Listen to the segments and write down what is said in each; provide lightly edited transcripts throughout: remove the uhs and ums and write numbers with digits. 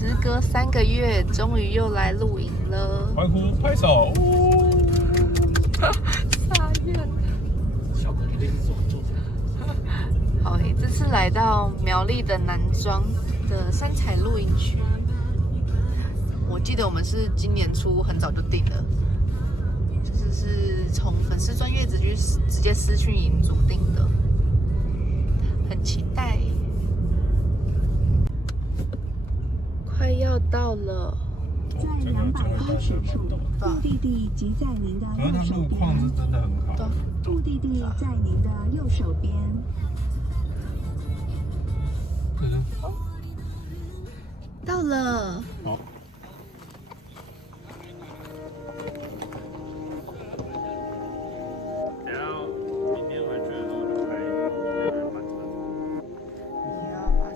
时隔3个月，终于又来露营了。欢呼拍手！傻眼。效果一定是做。好，这次来到苗栗的南庄的三彩露营区。我记得我们是今年初很早就订了，就是从粉丝专页直接私讯营主订的，很期待。快要到了，在200公尺处，目的地即在您的可是它右手路况是边。真的很好。对，目的地在您的右手边。到了。好。然后明天回去的时候就开慢车。也要把他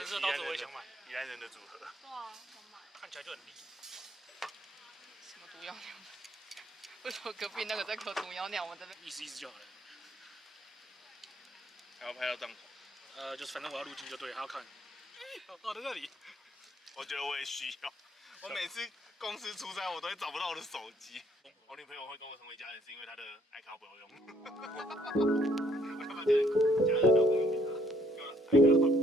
橙色刀子我也想买，宜兰人的组合。对啊，想买。看起来就很厉害。什么毒药鸟？为什么隔壁那个在口毒药鸟，我们这边？意思意思就好了。还要拍到帐篷。就是反正我要入镜就对，还要看。哦，在那里。我觉得我也需要。我每次公司出差，我都会找不到我的手机。我女朋友会跟我成为家人，是因为她的 iCloud 不要用。我要把家人都公用给她，用了 iCloud。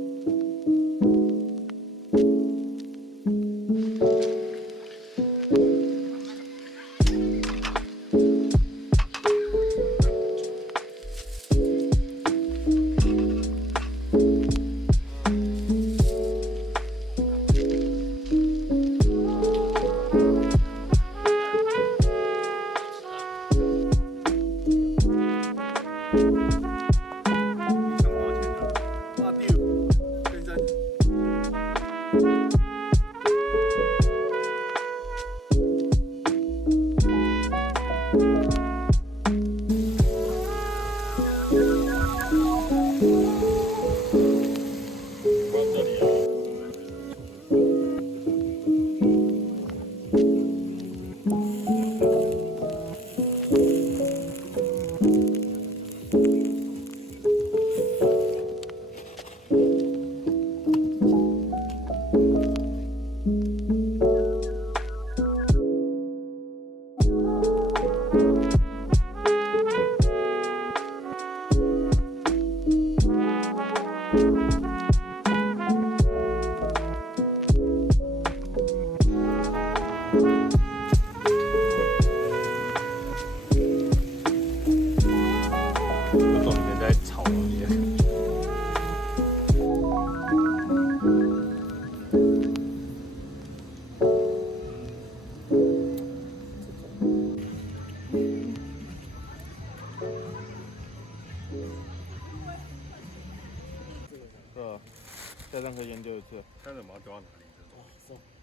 再上课先丢一次。看什么要丢到哪里？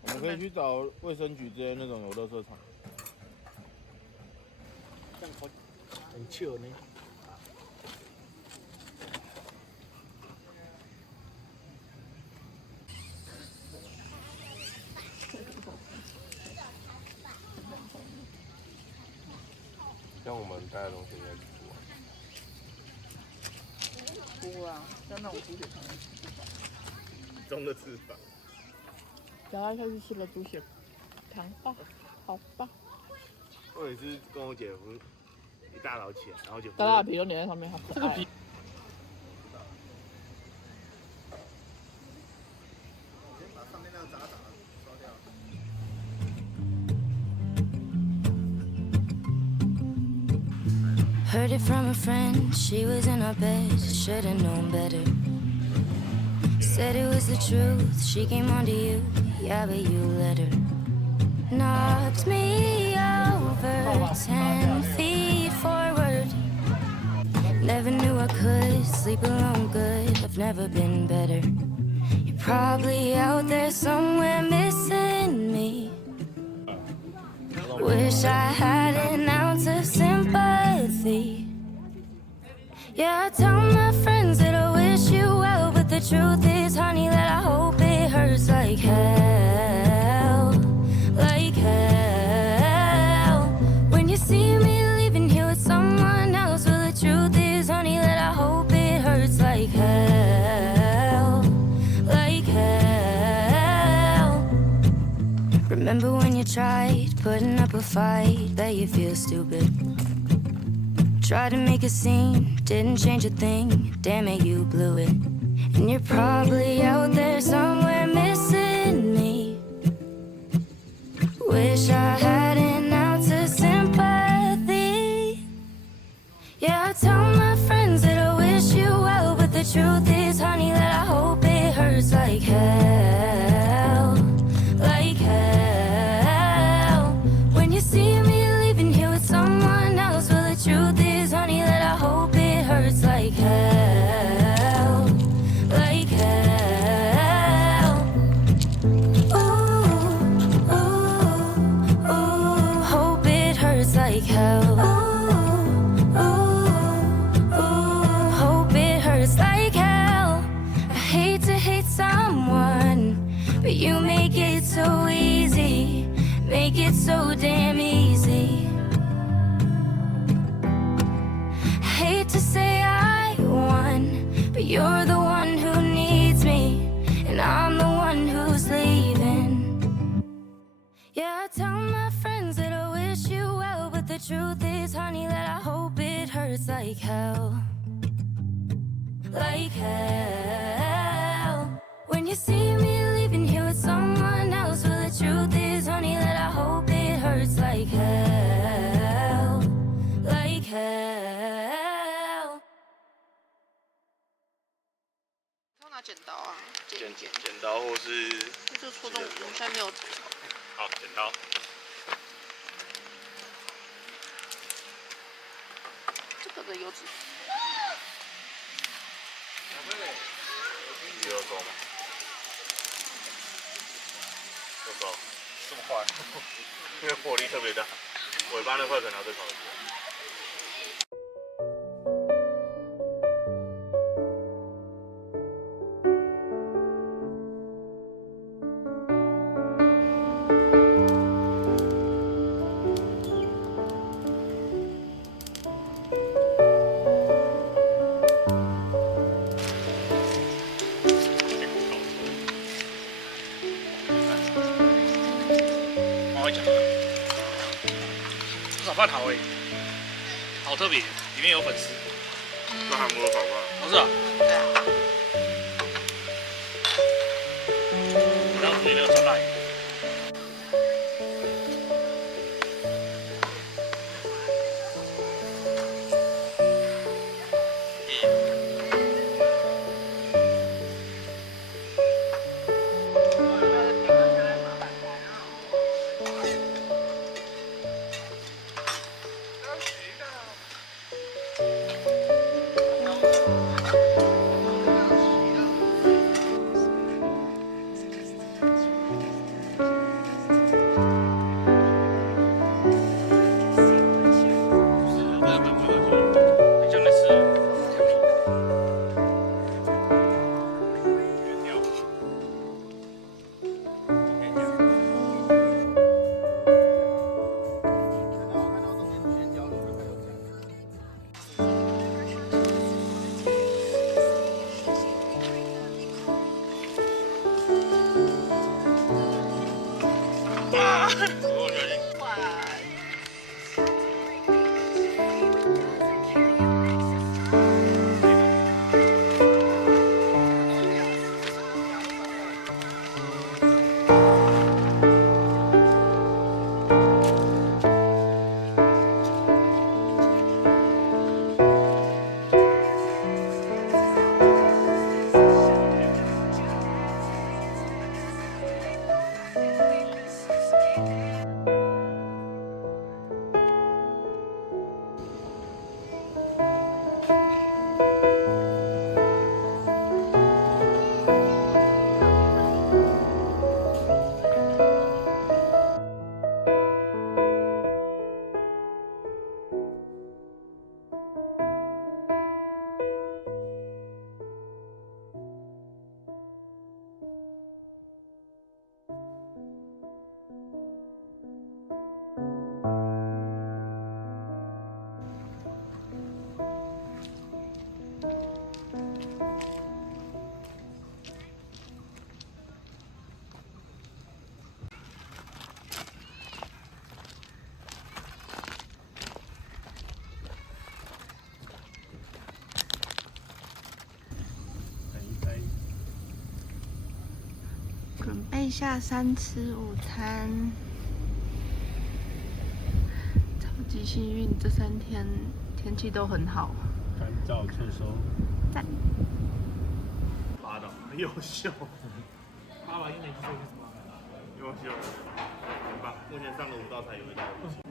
我们可以去找卫生局之类那种有垃圾场。这样好，很 chill 呢。像我们带的东西应该去煮啊。不啊，像那种猪血汤。中的吃法。然后下去吃了猪血汤吧，好吧。我也是跟我姐夫一大早起来，然后姐夫大大的皮都粘在上面，好可爱。把上面那个渣渣刷掉。Heard it from a friend, she was in our bed, should've known better. Said it was the truth, she came on to you, yeah, but you let her. Knocked me over 10 feet forward. Never knew I could sleep alone good, I've never been better. You're probably out there somewhere missing me. Wish I had an ounce of sympathy. Yeah, I tell my friends that I wish you well, but the truth is, honey, that I hope it hurts like hell. Like hell. When you see me leaving here with someone else, well, the truth is, honey, that I hope it hurts like hell. Like hell. Remember when you tried putting up a fight, bet you feel stupid. Tried to make a scene, didn't change a thing, damn it, you blew it. And you're probably out there somewhere missing me. Wish I had an ounce of sympathy. Yeah, I tell my friends that I wish you well, but the truth is, honey, that I hope it hurts like hell. Like hell. When you see me leaving here with someone else, well, the truth is, honey, that I hope it hurts like hell. Like hell. Ooh, ooh, ooh. Hope it hurts like hell. Ooh, ooh, ooh. Hope it hurts like hell. I hate to hate someone, but you make it so easy. Make it so damn easy. Hate to say I won, but you're the one who needs me, and I'm the one who's leaving. Yeah, I tell my friends that I wish you well, but the truth is, honey, that I hope it hurts like hell. Like hell. When you see me leaving here with someone else, well, the truth is, honey, that I hope it hurts like hell. Like hell. 要拿剪刀啊，剪剪。剪刀或是就戳中我们现在没有。好剪刀。这个的油脂。有手吗？有手，这么快？因为火力特别大，尾巴那块可能要再烤一下。饭好诶，好特别，里面有粉丝。那韩国的炒饭。不是啊。对啊。我刚煮你那个酸辣鱼。下山吃午餐，超级幸运，这3天天气都很好，干燥秋收。赞。拔的优秀，爸爸一年级做什么？优秀，很棒。目前上了5道菜，有1道5星。